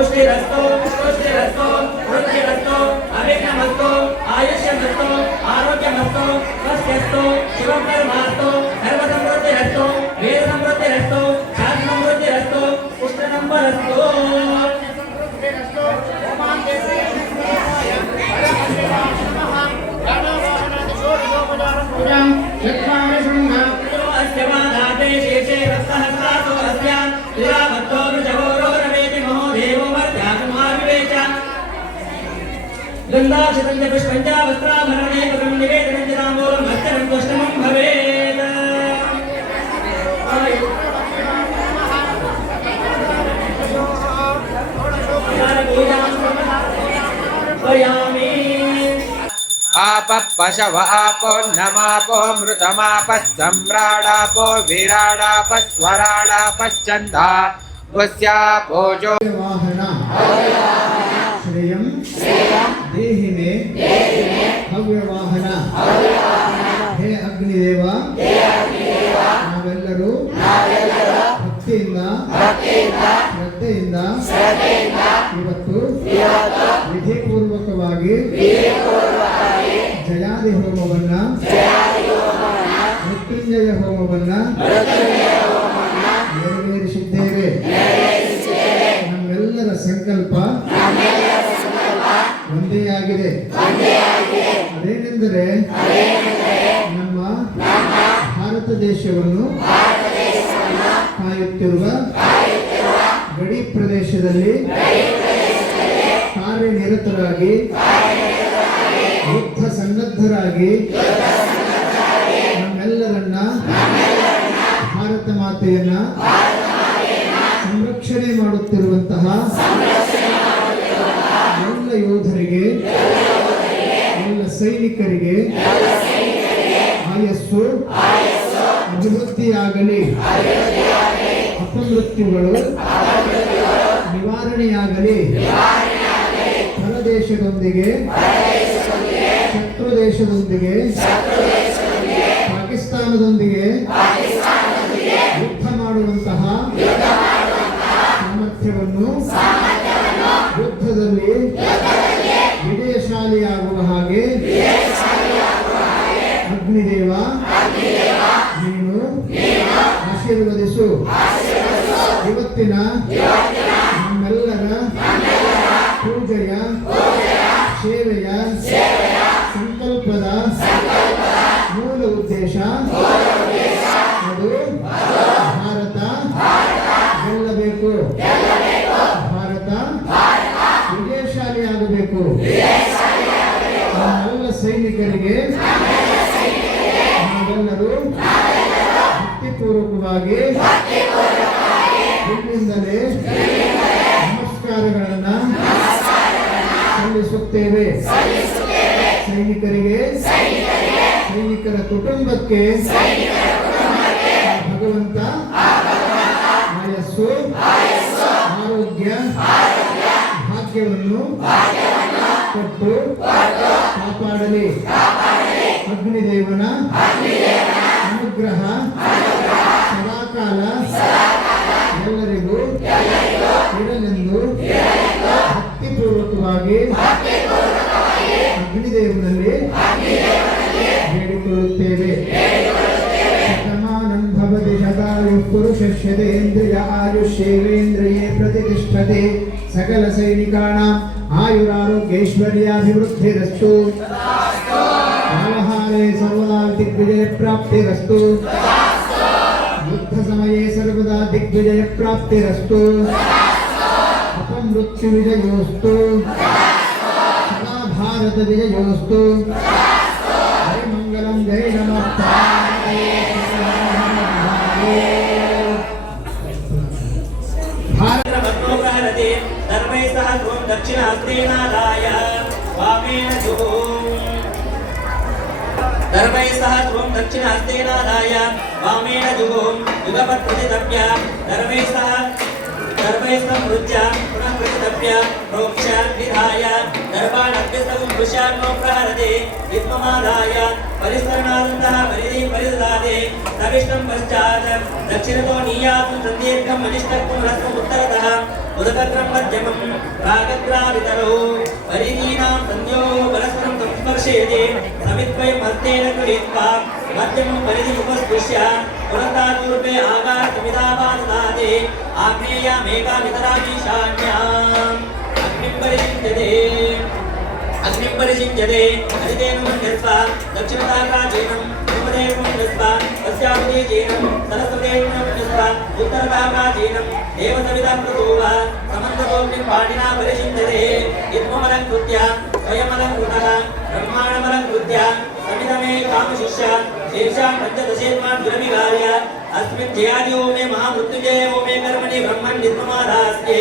पुष्टिरस्तु पुष्टिरस्तु वृद्धिरस्तु अभिज्ञमस्तु आयुष्यमस्तु आरोग्यमस्तु स्वस्त्यस्तु शिवकर्मास्तु सर्वसमृद्धिरस्तु वेदसमृद्धिरस्तु शास्त्रसमृद्धिरस्तु पुष्टनम्बरस्तु गंधाक्षतं पुष्पं च वस्त्राभरणे पदं निवेदनं च ताम्बूलं भक्तनं तुष्टमं भवेत् आप पशव आपो नमापो मृतमाप सम्राडापो विराडाप स्वराडाप चंदा वस्यापोजो वाहन श्रेयं देहि मे भव्य वाहन हे अग्निदेव ನಾವೆಲ್ಲರೂ ಭಕ್ತಿಯಿಂದ ಶ್ರದ್ಧೆಯಿಂದ ಇವತ್ತು ವಿಧಿಪೂರ್ವಕವಾಗಿ ಜಯಾದಿ ಹೋಮವನ್ನ ಮೃತ್ಯುಂಜಯ ಹೋಮವನ್ನ ನೆರವೇರಿಸಿದ್ದೇವೆ. ನಮ್ಮೆಲ್ಲರ ಸಂಕಲ್ಪ ಒಂದೇ ಆಗಿದೆ. ಅದೇನೆಂದರೆ ನಮ್ಮ ಭಾರತ ದೇಶವನ್ನು ಕಾಯುತ್ತಿರುವ ಗಡಿ ಪ್ರದೇಶದಲ್ಲಿ ಕಾರ್ಯನಿರತರಾಗಿ ಯುದ್ಧ ಸನ್ನದ್ಧರಾಗಿ ನಮ್ಮೆಲ್ಲರನ್ನ ಭಾರತ ಮಾತೆಯನ್ನ ಸಂರಕ್ಷಣೆ ಮಾಡುತ್ತಿರುವಂತಹ ಎಲ್ಲ ಯೋಧರಿಗೆ ಎಲ್ಲ ಸೈನಿಕರಿಗೆ ಆಯಸ್ಸು ಅಭಿವೃದ್ಧಿಯಾಗಲಿ, ಅಪಮೃತ್ಯುಗಳು ನಿವಾರಣೆಯಾಗಲಿ, ಪರದೇಶದೊಂದಿಗೆ ಶತ್ರು ದೇಶದೊಂದಿಗೆ ಪಾಕಿಸ್ತಾನದೊಂದಿಗೆ ಯುದ್ಧ ಮಾಡುವಂತಹ ಸಾಮರ್ಥ್ಯವನ್ನು ಯುದ್ಧದಲ್ಲಿ ವಿಜಯಶಾಲಿಯಾಗುವ ಹಾಗೆ ಅಗ್ನಿದೇವ ನೀನು ಆಶೀರ್ವದಿಸು. ಇವತ್ತಿನ ನಮ್ಮೆಲ್ಲರ ಪೂಜೆಯ ಸೇವೆಯ ಸಂಕಲ್ಪದ ಮೂಲ ಉದ್ದೇಶ ಅದು ಭಾರತ ಗೆಲ್ಲಬೇಕು, ಭಾರತ ವಿಜಯಶಾಲಿಯಾಗಬೇಕು. ನಮ್ಮೆಲ್ಲ ಸೈನಿಕರಿಗೆ ನಾವೆಲ್ಲರೂ ಭಕ್ತಿಪೂರ್ವಕವಾಗಿ ಇಲ್ಲಿಂದಲೇ ನಮಸ್ಕಾರಗಳನ್ನು ಸಲ್ಲಿಸುತ್ತೇವೆ. ಸೈನಿಕರಿಗೆ, ಸೈನಿಕರ ಕುಟುಂಬಕ್ಕೆ ಭಗವಂತ ಆಯಸ್ಸು, ಆರೋಗ್ಯ, ಭಾಗ್ಯವನ್ನು ಕೊಟ್ಟು ಕಾಪಾಡಲಿ. ಅಗ್ನಿದೇವನ ಅನುಗ್ರಹ ಸದಾಕಾಲ ಎಲ್ಲರಿಗೂ ಇರಲೆಂದು ಭಕ್ತಿಪೂರ್ವಕವಾಗಿ ಅಗ್ನಿದೇವನಲ್ಲಿ ಬೇಡಿಕೊಳ್ಳುತ್ತೇವೆ. ಶತಮಾನಂ ಭವತಿ ಶತಾಯುಃ ಪುರುಷಸ್ಯೇಂದ್ರಿಯ ಆಯುಷ್ಯೇವೇಂದ್ರಿಯೇ ಪ್ರತಿಷ್ಠತೆ. ಸಕಲ ಸೈನಿಕಾನಾಂ ಆಯುರಾರೋಗ್ಯೈಶ್ವರ್ಯಾಭಿವೃದ್ಧಿರಸ್ತು. ಕಾಲಹಾರೆ ಸರ್ವದಾ ದಿಗ್ವಿಜಯ ಪ್ರಾಪ್ತಿರಸ್ತು. ಯುದ್ಧ ಸಮಯೇ ಸರ್ವದಾ ದಿಗ್ವಿಜಯ ಪ್ರಾಪ್ತಿರಸ್ತು. ಅಪಮೃತ್ಯು ವಿಜಯೋಸ್ತು. ಸದಾ ಭಾರತ ವಿಜಯೋಸ್ತು. ಜಯ ಮಂಗಲಂ ಜಯ ನಮಃ ಪಾರ್ವತಯೇ धर्मै सह त्वं दक्षिणास्तेनादाय वामेन जुहुः. धर्मै सह त्वं दक्षिणास्तेनादाय वामेन जुहुः. युगपत् प्रतितप्य धर्मै सह सर्वैस्तमृज्य पुनः प्रतिदप्य प्रोक्ष विधाय दर्भाणभ्यस्तम् पुष्यान्नो प्रहरते विद्ममादाय परिसरणादन्तः परिधिं परिददाते तविष्टं पश्चात् दक्षिणतो नीयातुं सन्दीर्घम् अनिष्टक्पुं हस्तम् उत्तरतः उदकत्रं मध्यमं प्रागग्रावितरौ परिधीनां सन्ध्योः परस्परं संस्पर्शयते समिद्वयं हस्तेन गृहीत्वा मध्यमं परिधिमुपस्पृश्य पुरस्तापूर्वे आगारसमिदावाददाते आग्नेयामेकामितरामीशान्याम् अग्निं परिषिञ्जते हरितेन मन्यस्व दक्षिणताकाचीनं उपदेशं मन्यस्व तस्यामुदीचीनं सरस्वतेन मन्यस्व उत्तरताकाचीनं देवसवितां प्रतोव समन्तकोऽग्निं पाणिना परिषिञ्जते इत्ममलङ्कृत्य स्वयमलङ्कृतः ब्रह्माणमलङ्कृत्य समितमे कामशिष्य शेषां पञ्चदशेत्मान् दुरभिवार्य अस्मिन् जयादि ओमे महामृत्युञ्जय ओमे कर्मणि ब्रह्मन् निर्ममादास्ये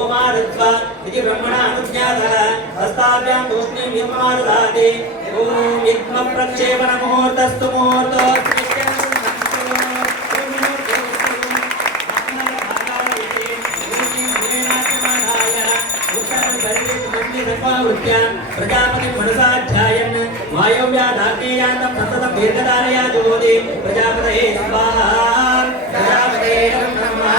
ओमादत्व इति ब्रह्मणा अनुज्ञातः हस्ताभ्यां तूष्णीं निर्ममाददाति ॐ युग्मप्रक्षेपणमुहूर्तस्तु प्रजापतिं मनसाध्यायन् वायव्यादाग्नेयान्तं सततं दीर्घधारया जोदे प्रजापतये स्वाहा प्रजापतये नमः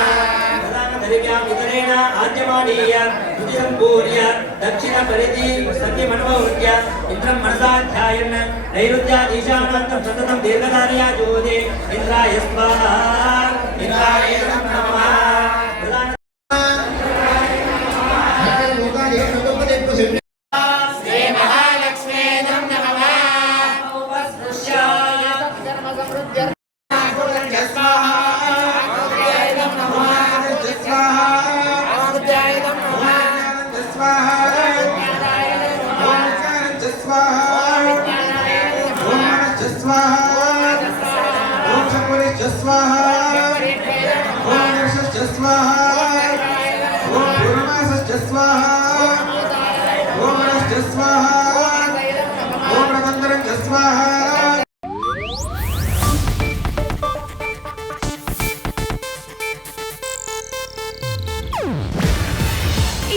प्रधानदर्व्यां वितरेण आद्यमानीय ऋतिसम्पूर्य दक्षिणपरिधि सत्यमनुवृत्य इन्द्रं मनसाध्यायन् नैऋत्यादीशानान्तं सततं दीर्घधारया जोदे इन्द्राय स्वाहा इन्द्राय नमः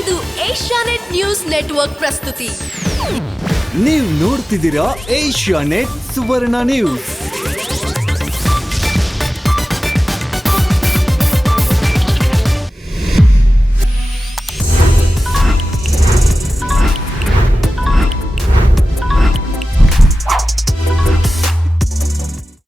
ಇದು ಏಷ್ಯಾನೆಟ್ ನ್ಯೂಸ್ ನೆಟ್ವರ್ಕ್ ಪ್ರಸ್ತುತಿ. ನೀವು ನೋಡ್ತಿದ್ದೀರಾ ಏಷ್ಯಾನೆಟ್ ಸುವರ್ಣ ನ್ಯೂಸ್.